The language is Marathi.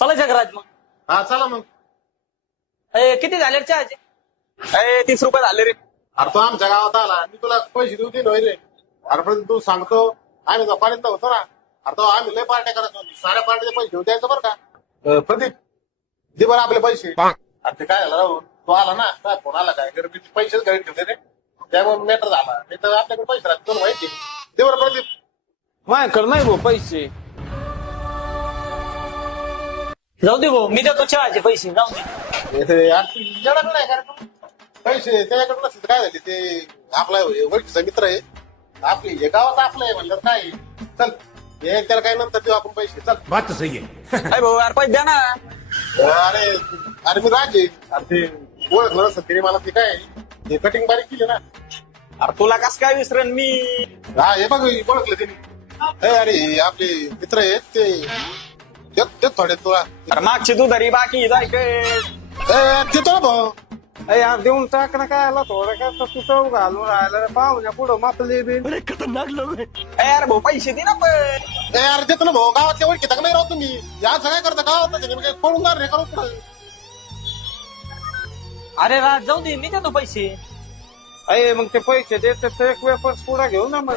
चालायचं का राज मग? हा चला मग. किती झाले चहाचे? 30 रुपये झाले रे. अरे तो आमच्या गावात आला मी तुला पैसे देऊ दे रे. अरे पण तू सांगतो आम्ही जपानीत होतो ना. अरे तो आम्ही लय पार्ट्या करायचो साऱ्या पार्टीचे पैसे घेऊन द्यायचं बरं का. प्रदीप दे बरं आपले पैसे. अरे ते काय झालं राहून तो आला ना काय फोन आला काय गरीबीचे पैसेच घरी ठेवले रे. त्यामुळे मॅटर झाला नाही तर आपल्याकडे पैसे राहते तुला माहिती. दे बरं प्रदीप. माझ्याकडे नाही भाऊ पैसे. जाऊ दे भाऊ, मी देतो चहाचे पैसे, जाऊ दे. येणार नाही का तू पैसे त्याच्याकडे नसते काय झाले ते आपला ओळखीचा मित्र आहे आपली हे गावात आपलं आहे म्हणलं काय आहे. चल हे त्याला काय नंतर देऊ आपण पैसे. चल बात तो सही है. अरे भाऊ यार पैसे द्या ना. अरे अरे मी राजे अरे ते ओळखलं नसतं तिने मला ते काय हे कटिंग बारीक केली ना. अरे तुला कस काय विसरण मी. हा हे बघ ओळखलं तिने. अरे आपले मित्र आहेत ते देत थोडे तुला. अरे मागची तू धरी बाकी जाय देतो ना भाऊ. यार देऊन टाक ना काय आला थोडं काय तर तू चव घालून राहिला पाहुण्या पुढं मापले बी. यार भाऊ पैसे दे ना पण. अरे देतो ना भाऊ गावातल्या ओळखीता का नाही राहतो तुम्ही या सगळ्या करता गावात पळून जा रे करू पुढे. अरे राज जाऊ दे, मी देतो पैसे. अरे मग ते पैसे देत एक वेळ पण पुढा घेऊ ना मग.